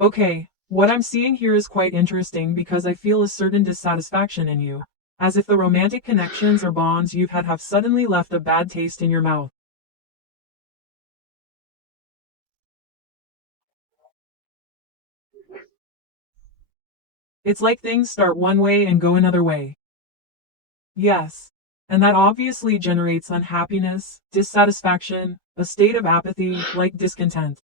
Okay, what I'm seeing here is quite interesting because I feel a certain dissatisfaction in you, as if the romantic connections or bonds you've had have suddenly left a bad taste in your mouth. It's like things start one way and go another way. Yes. And that obviously generates unhappiness, dissatisfaction, a state of apathy, like discontent.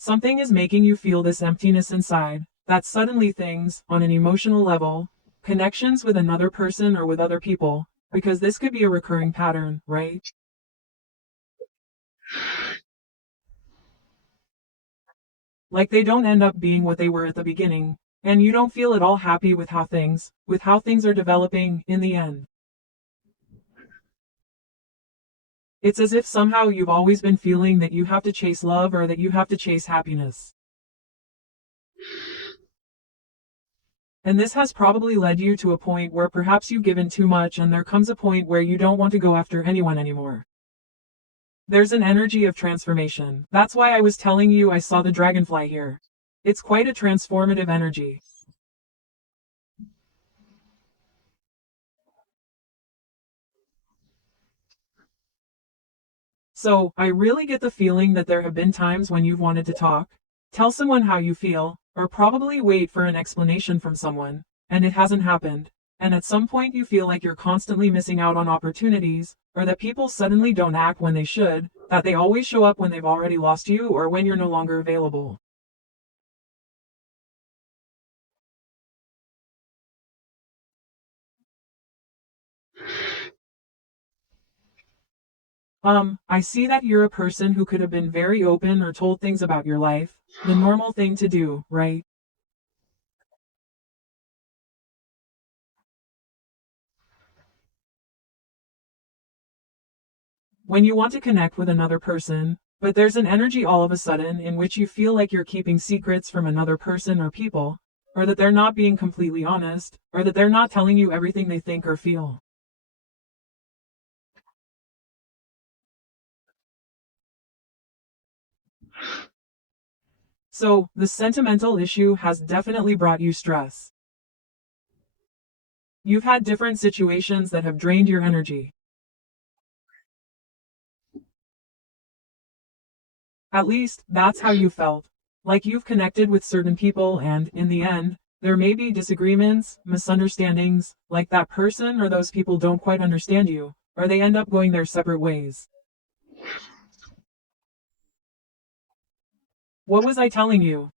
Something is making you feel this emptiness inside, that suddenly things, on an emotional level, connections with another person or with other people, because this could be a recurring pattern, right? Like they don't end up being what they were at the beginning, and you don't feel at all happy with how things are developing in the end. It's as if somehow you've always been feeling that you have to chase love or that you have to chase happiness. And this has probably led you to a point where perhaps you've given too much and there comes a point where you don't want to go after anyone anymore. There's an energy of transformation. That's why I was telling you I saw the dragonfly here. It's quite a transformative energy. So, I really get the feeling that there have been times when you've wanted to talk, tell someone how you feel, or probably wait for an explanation from someone, and it hasn't happened. And at some point you feel like you're constantly missing out on opportunities, or that people suddenly don't act when they should, that they always show up when they've already lost you or when you're no longer available. I see that you're a person who could have been very open or told things about your life, the normal thing to do, right? When you want to connect with another person, but there's an energy all of a sudden in which you feel like you're keeping secrets from another person or people, or that they're not being completely honest, or that they're not telling you everything they think or feel. So, the sentimental issue has definitely brought you stress. You've had different situations that have drained your energy. At least, that's how you felt. Like you've connected with certain people, and, in the end, there may be disagreements, misunderstandings, like that person or those people don't quite understand you, or they end up going their separate ways. What was I telling you?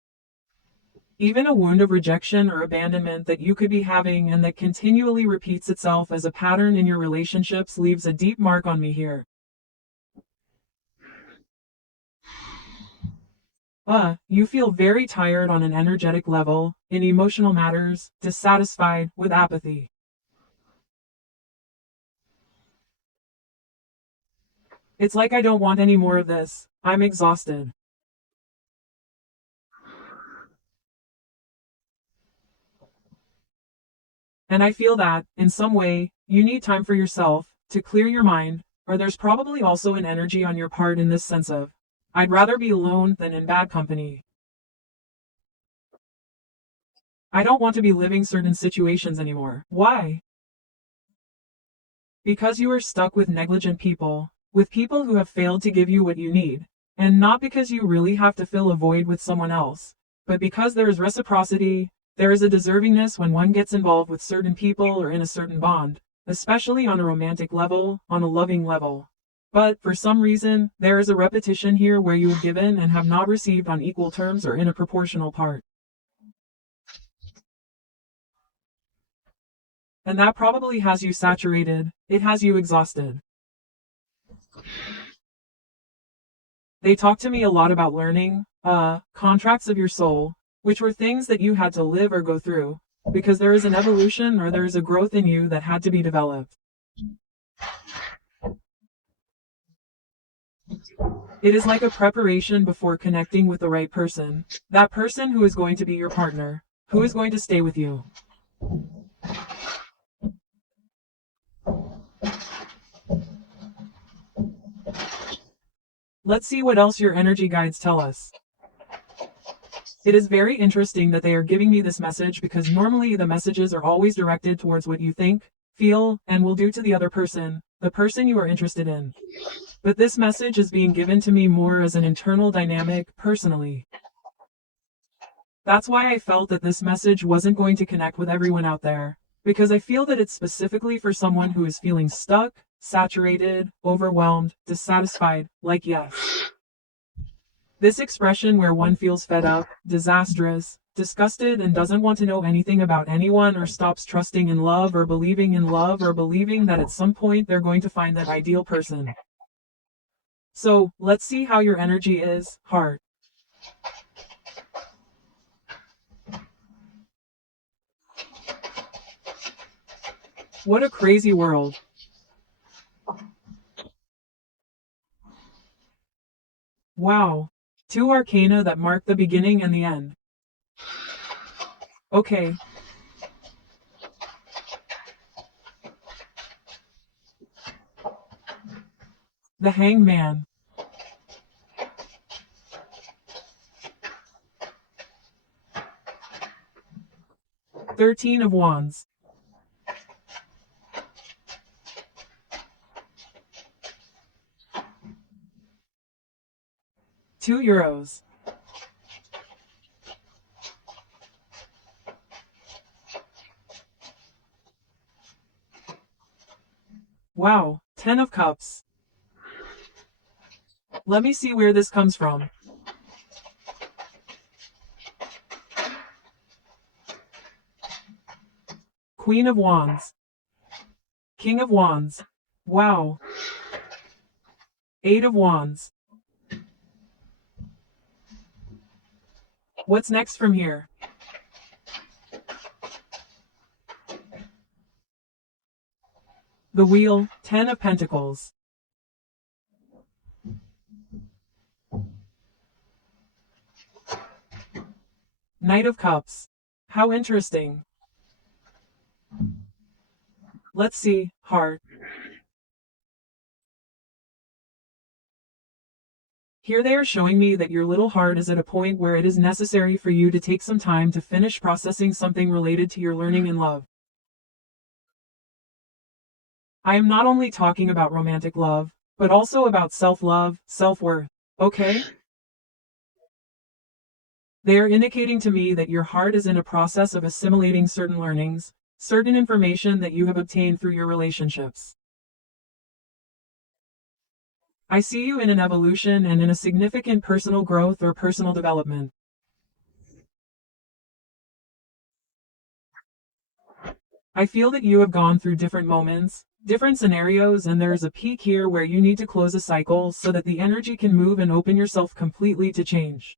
Even a wound of rejection or abandonment that you could be having and that continually repeats itself as a pattern in your relationships leaves a deep mark on me here. You feel very tired on an energetic level, in emotional matters, dissatisfied, with apathy. It's like I don't want any more of this. I'm exhausted. And I feel that, in some way, you need time for yourself, to clear your mind, or there's probably also an energy on your part in this sense of, I'd rather be alone than in bad company. I don't want to be living certain situations anymore. Why? Because you are stuck with negligent people, with people who have failed to give you what you need, and not because you really have to fill a void with someone else, but because there is reciprocity, there is a deservingness when one gets involved with certain people or in a certain bond, especially on a romantic level, on a loving level. But, for some reason, there is a repetition here where you have given and have not received on equal terms or in a proportional part. And that probably has you saturated, it has you exhausted. They talked to me a lot about learning, contracts of your soul, which were things that you had to live or go through, because there is an evolution or there is a growth in you that had to be developed. It is like a preparation before connecting with the right person, that person who is going to be your partner, who is going to stay with you. Let's see what else your energy guides tell us. It is very interesting that they are giving me this message because normally the messages are always directed towards what you think, feel, and will do to the other person, the person you are interested in. But this message is being given to me more as an internal dynamic, personally. That's why I felt that this message wasn't going to connect with everyone out there, because I feel that it's specifically for someone who is feeling stuck, saturated, overwhelmed, dissatisfied, like yes. This expression where one feels fed up, disastrous, disgusted, and doesn't want to know anything about anyone or stops trusting in love or believing that at some point they're going to find that ideal person. So, let's see how your energy is, heart. What a crazy world. Wow. Two arcana that mark the beginning and the end. Okay. The Hanged Man. 13 of Wands. €2. Wow, 10 of Cups. Let me see where this comes from. Queen of Wands. King of Wands. Wow. 8 of Wands. What's next from here? The Wheel, 10 of Pentacles. Knight of Cups. How interesting. Let's see, heart. Here they are showing me that your little heart is at a point where it is necessary for you to take some time to finish processing something related to your learning in love. I am not only talking about romantic love, but also about self-love, self-worth, okay? They are indicating to me that your heart is in a process of assimilating certain learnings, certain information that you have obtained through your relationships. I see you in an evolution and in a significant personal growth or personal development. I feel that you have gone through different moments, different scenarios, and there is a peak here where you need to close a cycle so that the energy can move and open yourself completely to change.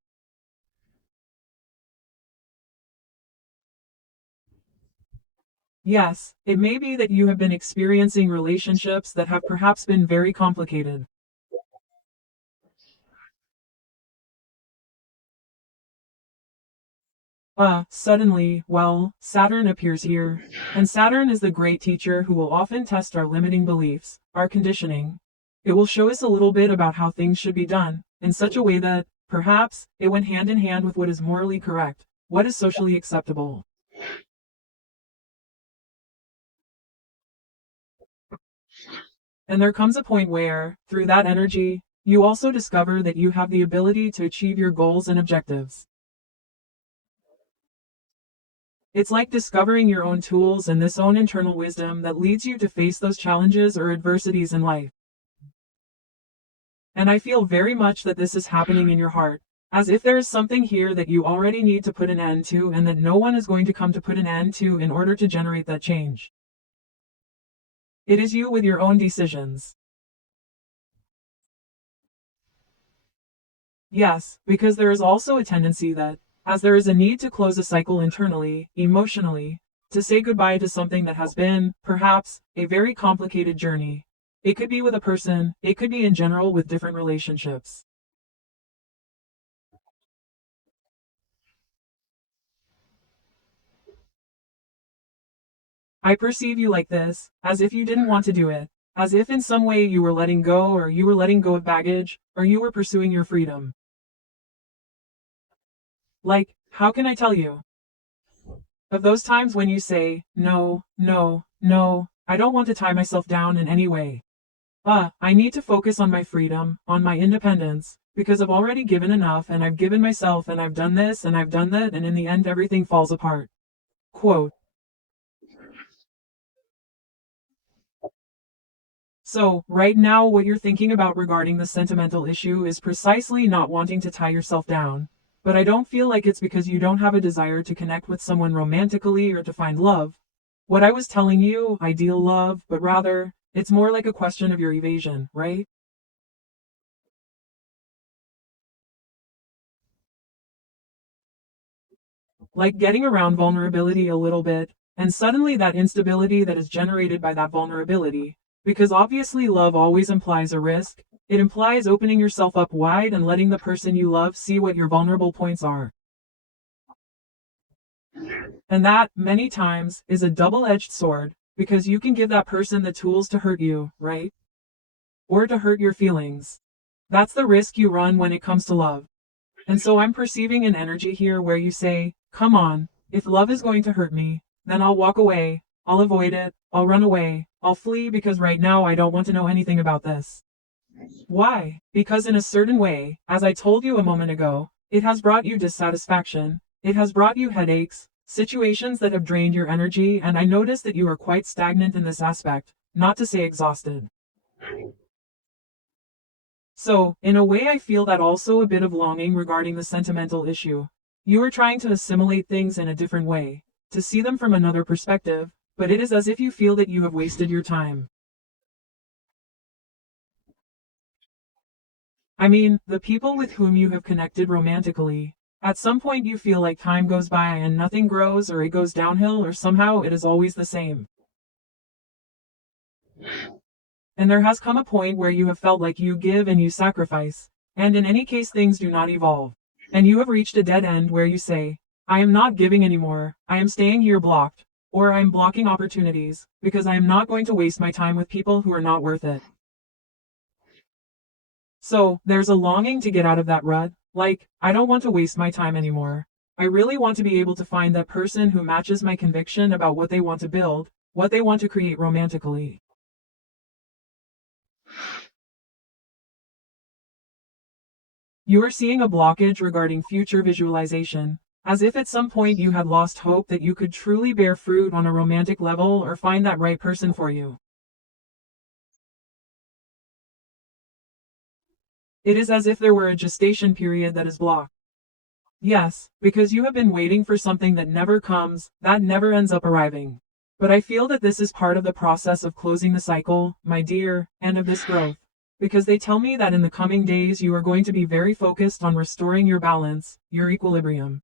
Yes, it may be that you have been experiencing relationships that have perhaps been very complicated. Suddenly, well, Saturn appears here. And Saturn is the great teacher who will often test our limiting beliefs, our conditioning. It will show us a little bit about how things should be done, in such a way that, perhaps, it went hand in hand with what is morally correct, what is socially acceptable. And there comes a point where, through that energy, you also discover that you have the ability to achieve your goals and objectives. It's like discovering your own tools and this own internal wisdom that leads you to face those challenges or adversities in life. And I feel very much that this is happening in your heart, as if there is something here that you already need to put an end to and that no one is going to come to put an end to in order to generate that change. It is you with your own decisions. Yes, because there is also a tendency that, as there is a need to close a cycle internally, emotionally, to say goodbye to something that has been, perhaps, a very complicated journey. It could be with a person, it could be in general with different relationships. I perceive you like this, as if you didn't want to do it, as if in some way you were letting go, or you were letting go of baggage, or you were pursuing your freedom. Like, how can I tell you? Of those times when you say, no, no, no, I don't want to tie myself down in any way. I need to focus on my freedom, on my independence, because I've already given enough, and I've given myself, and I've done this and I've done that, and in the end everything falls apart. Quote. So, right now what you're thinking about regarding the sentimental issue is precisely not wanting to tie yourself down. But I don't feel like it's because you don't have a desire to connect with someone romantically or to find love. What I was telling you, ideal love, but rather, it's more like a question of your evasion, right? Like getting around vulnerability a little bit, and suddenly that instability that is generated by that vulnerability. Because obviously love always implies a risk. It implies opening yourself up wide and letting the person you love see what your vulnerable points are. And that, many times, is a double-edged sword, because you can give that person the tools to hurt you, right? Or to hurt your feelings. That's the risk you run when it comes to love. And so I'm perceiving an energy here where you say, come on, if love is going to hurt me, then I'll walk away, I'll avoid it, I'll run away, I'll flee, because right now I don't want to know anything about this. Why? Because in a certain way, as I told you a moment ago, it has brought you dissatisfaction, it has brought you headaches, situations that have drained your energy, and I notice that you are quite stagnant in this aspect, not to say exhausted. So, in a way I feel that also a bit of longing regarding the sentimental issue. You are trying to assimilate things in a different way, to see them from another perspective, but it is as if you feel that you have wasted your time. I mean, the people with whom you have connected romantically, at some point you feel like time goes by and nothing grows, or it goes downhill, or somehow it is always the same. And there has come a point where you have felt like you give and you sacrifice, and in any case things do not evolve. And you have reached a dead end where you say, I am not giving anymore, I am staying here blocked, or I am blocking opportunities, because I am not going to waste my time with people who are not worth it. So, there's a longing to get out of that rut, like, I don't want to waste my time anymore. I really want to be able to find that person who matches my conviction about what they want to build, what they want to create romantically. You are seeing a blockage regarding future visualization, as if at some point you had lost hope that you could truly bear fruit on a romantic level or find that right person for you. It is as if there were a gestation period that is blocked. Yes, because you have been waiting for something that never comes, that never ends up arriving. But I feel that this is part of the process of closing the cycle, my dear, and of this growth. Because they tell me that in the coming days you are going to be very focused on restoring your balance, your equilibrium.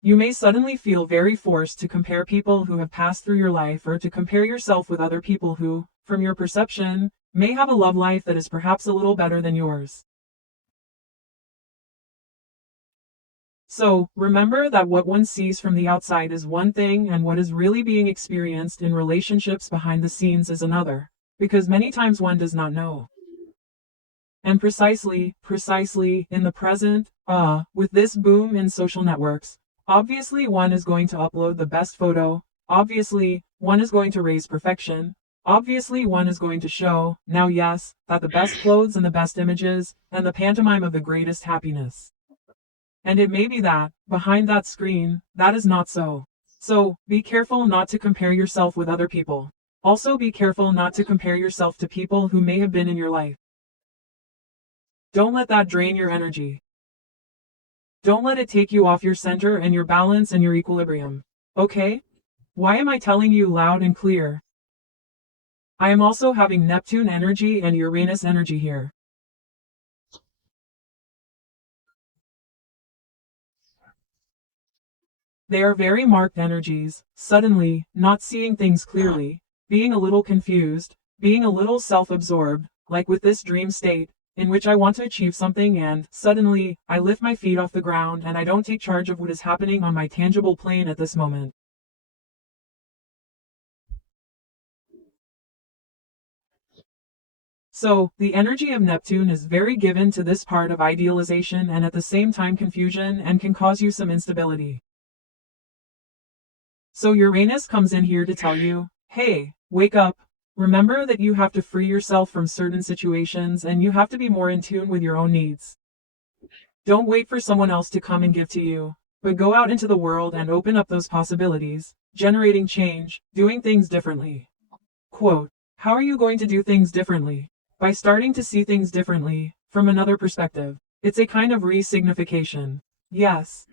You may suddenly feel very forced to compare people who have passed through your life, or to compare yourself with other people who, from your perception, may have a love life that is perhaps a little better than yours. So, remember that what one sees from the outside is one thing, and what is really being experienced in relationships behind the scenes is another, because many times one does not know. And precisely, in the present, with this boom in social networks, obviously one is going to upload the best photo, obviously one is going to raise perfection, obviously one is going to show, now yes, that the best clothes and the best images, and the pantomime of the greatest happiness. And it may be that, behind that screen, that is not so. So, be careful not to compare yourself with other people. Also be careful not to compare yourself to people who may have been in your life. Don't let that drain your energy. Don't let it take you off your center and your balance and your equilibrium. Okay? Why am I telling you loud and clear? I am also having Neptune energy and Uranus energy here. They are very marked energies, suddenly, not seeing things clearly, being a little confused, being a little self-absorbed, like with this dream state, in which I want to achieve something and, suddenly, I lift my feet off the ground and I don't take charge of what is happening on my tangible plane at this moment. So, the energy of Neptune is very given to this part of idealization and at the same time confusion and can cause you some instability. So Uranus comes in here to tell you, hey, wake up. Remember that you have to free yourself from certain situations and you have to be more in tune with your own needs. Don't wait for someone else to come and give to you, but go out into the world and open up those possibilities, generating change, doing things differently. Quote, how are you going to do things differently? By starting to see things differently, from another perspective. It's a kind of re-signification. Yes.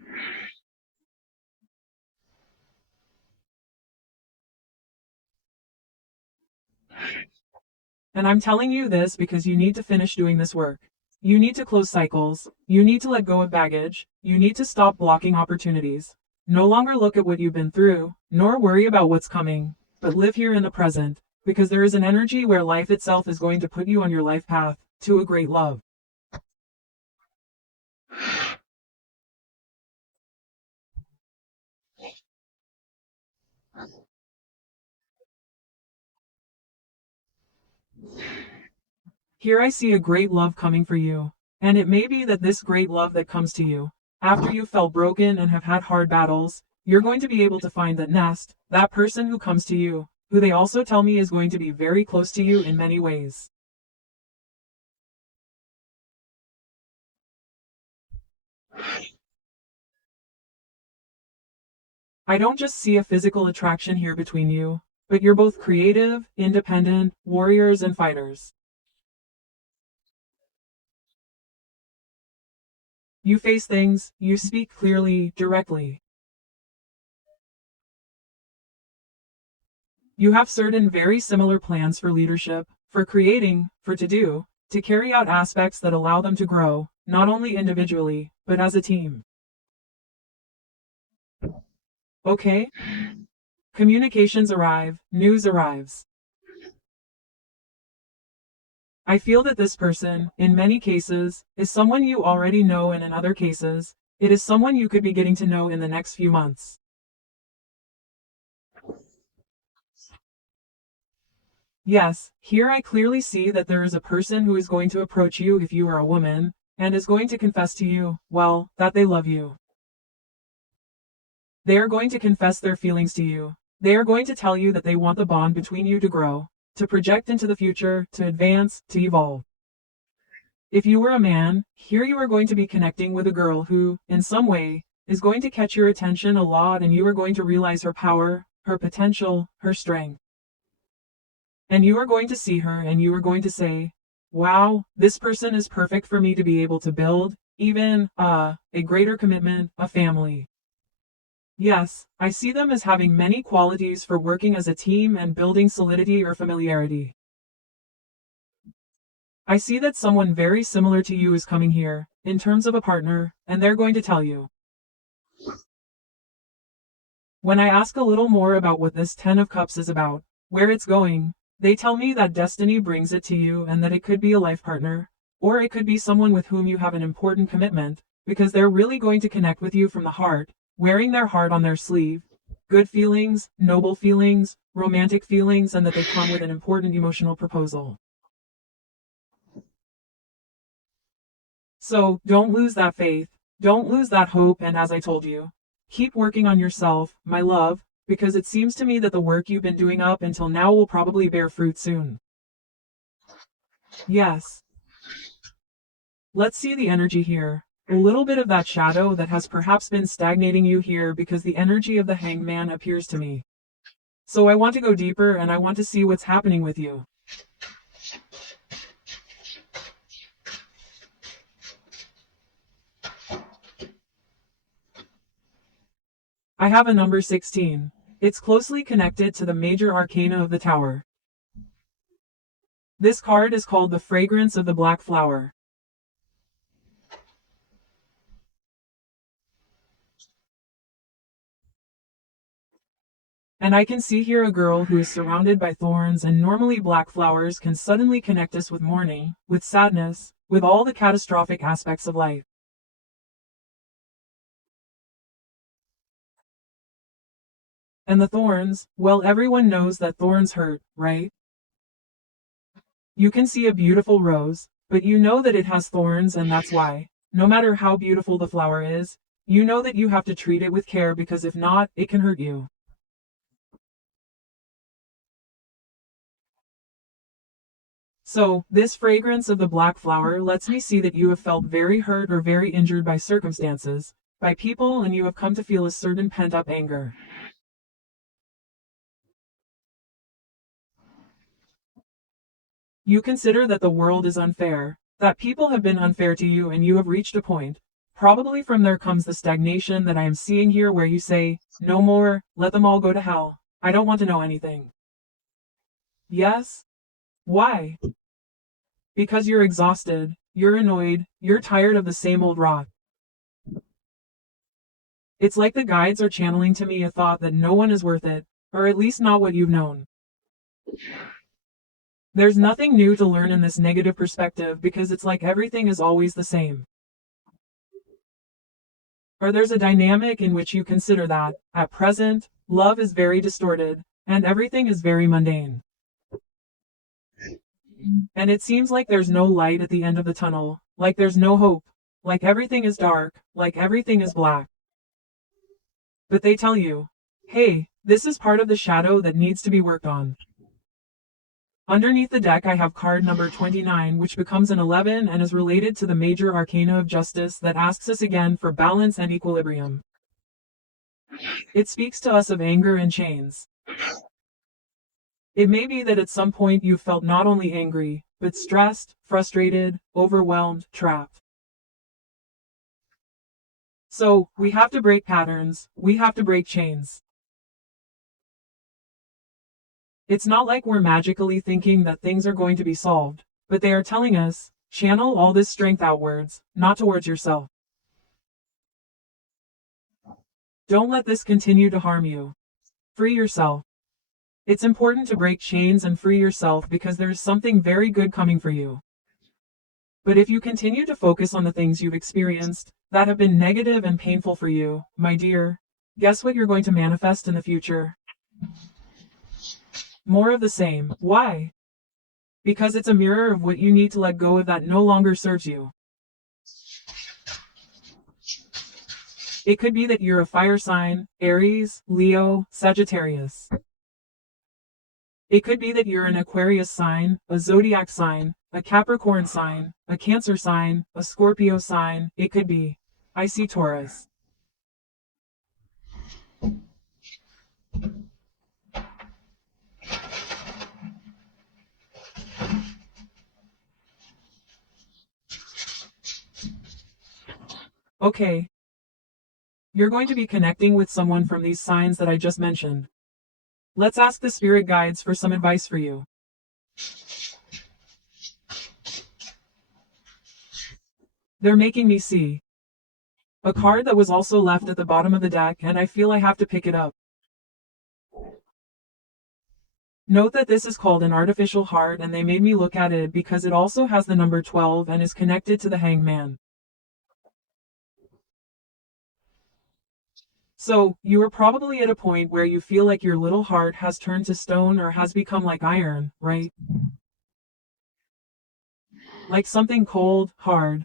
And I'm telling you this because you need to finish doing this work. You need to close cycles. You need to let go of baggage. You need to stop blocking opportunities. No longer look at what you've been through, nor worry about what's coming, but live here in the present, because there is an energy where life itself is going to put you on your life path to a great love. Here I see a great love coming for you. And it may be that this great love that comes to you, after you felt broken and have had hard battles, you're going to be able to find that nest, that person who comes to you, who they also tell me is going to be very close to you in many ways. I don't just see a physical attraction here between you, but you're both creative, independent, warriors and fighters. You face things, you speak clearly, directly. You have certain very similar plans for leadership, for creating, for to do, to carry out aspects that allow them to grow, not only individually, but as a team. Okay? Communications arrive, news arrives. I feel that this person, in many cases, is someone you already know, and in other cases, it is someone you could be getting to know in the next few months. Yes, here I clearly see that there is a person who is going to approach you if you are a woman, and is going to confess to you, well, that they love you. They are going to confess their feelings to you. They are going to tell you that they want the bond between you to grow, to project into the future, to advance, to evolve. If you were a man, here you are going to be connecting with a girl who, in some way, is going to catch your attention a lot, and you are going to realize her power, her potential, her strength. And you are going to see her and you are going to say, wow, this person is perfect for me to be able to build, even, a greater commitment, a family. Yes, I see them as having many qualities for working as a team and building solidity or familiarity. I see that someone very similar to you is coming here, in terms of a partner, and they're going to tell you. When I ask a little more about what this Ten of Cups is about, where it's going, they tell me that destiny brings it to you and that it could be a life partner, or it could be someone with whom you have an important commitment, because they're really going to connect with you from the heart, wearing their heart on their sleeve. Good feelings, noble feelings, romantic feelings, and that they come with an important emotional proposal. So, don't lose that faith, don't lose that hope, and as I told you, keep working on yourself, my love, because it seems to me that the work you've been doing up until now will probably bear fruit soon. Yes. Let's see the energy here. A little bit of that shadow that has perhaps been stagnating you here, because the energy of the Hanged Man appears to me. So I want to go deeper and I want to see what's happening with you. I have a number 16. It's closely connected to the major arcana of the Tower. This card is called the Fragrance of the Black Flower. And I can see here a girl who is surrounded by thorns, and normally black flowers can suddenly connect us with mourning, with sadness, with all the catastrophic aspects of life. And the thorns, well, everyone knows that thorns hurt, right? You can see a beautiful rose, but you know that it has thorns, and that's why, no matter how beautiful the flower is, you know that you have to treat it with care, because if not, it can hurt you. So, this fragrance of the black flower lets me see that you have felt very hurt or very injured by circumstances, by people, and you have come to feel a certain pent-up anger. You consider that the world is unfair, that people have been unfair to you, and you have reached a point. Probably from there comes the stagnation that I am seeing here, where you say, no more, let them all go to hell. I don't want to know anything. Yes? Why? Because you're exhausted, you're annoyed, you're tired of the same old rot. It's like the guides are channeling to me a thought that no one is worth it, or at least not what you've known. There's nothing new to learn in this negative perspective, because it's like everything is always the same. Or there's a dynamic in which you consider that, at present, love is very distorted, and everything is very mundane. And it seems like there's no light at the end of the tunnel, like there's no hope, like everything is dark, like everything is black. But they tell you, hey, this is part of the shadow that needs to be worked on. Underneath the deck I have card number 29, which becomes an 11 and is related to the major arcana of justice that asks us again for balance and equilibrium. It speaks to us of anger and chains. It may be that at some point you felt not only angry, but stressed, frustrated, overwhelmed, trapped. So, we have to break patterns, we have to break chains. It's not like we're magically thinking that things are going to be solved, but they are telling us, channel all this strength outwards, not towards yourself. Don't let this continue to harm you. Free yourself. It's important to break chains and free yourself, because there is something very good coming for you. But if you continue to focus on the things you've experienced that have been negative and painful for you, my dear, guess what you're going to manifest in the future? More of the same. Why? Because it's a mirror of what you need to let go of that no longer serves you. It could be that you're a fire sign, Aries, Leo, Sagittarius. It could be that you're an Aquarius sign, a zodiac sign, a Capricorn sign, a Cancer sign, a Scorpio sign. It could be, I see Taurus. Okay. You're going to be connecting with someone from these signs that I just mentioned. Let's ask the spirit guides for some advice for you. They're making me see a card that was also left at the bottom of the deck, and I feel I have to pick it up. Note that this is called an artificial heart, and they made me look at it because it also has the number 12 and is connected to the Hanged Man. So, you are probably at a point where you feel like your little heart has turned to stone or has become like iron, right? Like something cold, hard.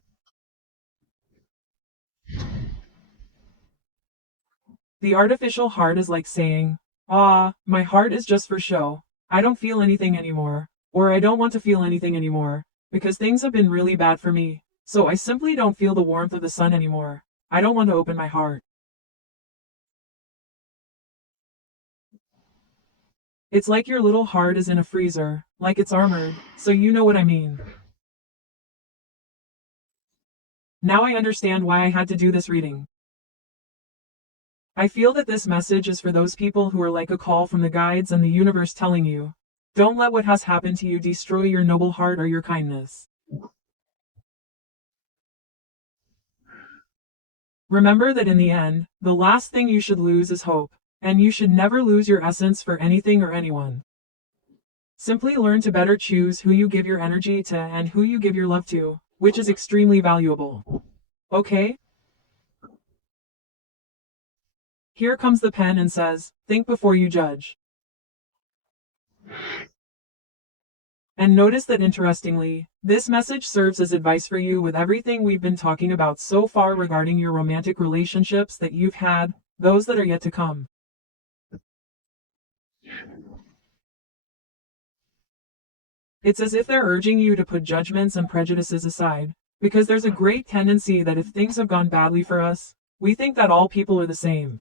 The artificial heart is like saying, ah, my heart is just for show. I don't feel anything anymore, or I don't want to feel anything anymore, because things have been really bad for me, so I simply don't feel the warmth of the sun anymore. I don't want to open my heart. It's like your little heart is in a freezer, like it's armored, so you know what I mean. Now I understand why I had to do this reading. I feel that this message is for those people who are like a call from the guides and the universe telling you, don't let what has happened to you destroy your noble heart or your kindness. Remember that in the end, the last thing you should lose is hope, and you should never lose your essence for anything or anyone. Simply learn to better choose who you give your energy to and who you give your love to, which is extremely valuable. Okay? Here comes the pen and says, think before you judge. And notice that interestingly, this message serves as advice for you with everything we've been talking about so far regarding your romantic relationships that you've had, those that are yet to come. It's as if they're urging you to put judgments and prejudices aside, because there's a great tendency that if things have gone badly for us, we think that all people are the same.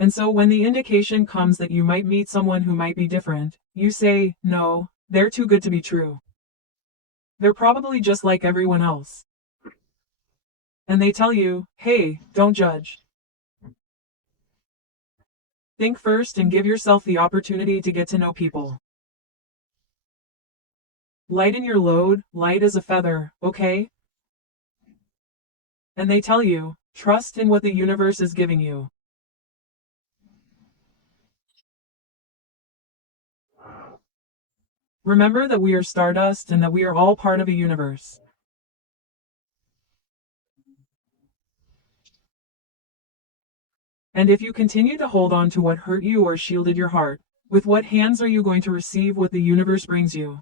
And so when the indication comes that you might meet someone who might be different, you say, no, they're too good to be true. They're probably just like everyone else. And they tell you, hey, don't judge. Think first and give yourself the opportunity to get to know people. Lighten your load, light as a feather, okay? And they tell you, trust in what the universe is giving you. Remember that we are stardust and that we are all part of a universe. And if you continue to hold on to what hurt you or shielded your heart, with what hands are you going to receive what the universe brings you?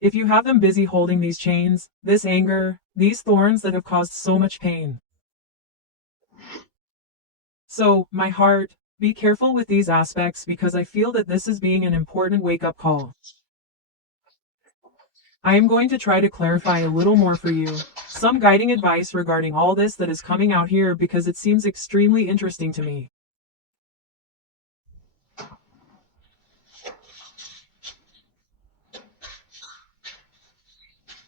If you have them busy holding these chains, this anger, these thorns that have caused so much pain. So, my heart, be careful with these aspects because I feel that this is being an important wake-up call. I am going to try to clarify a little more for you, some guiding advice regarding all this that is coming out here because it seems extremely interesting to me.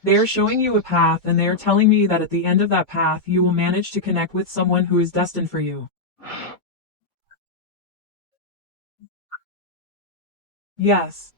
They are showing you a path and they are telling me that at the end of that path you will manage to connect with someone who is destined for you. Yes,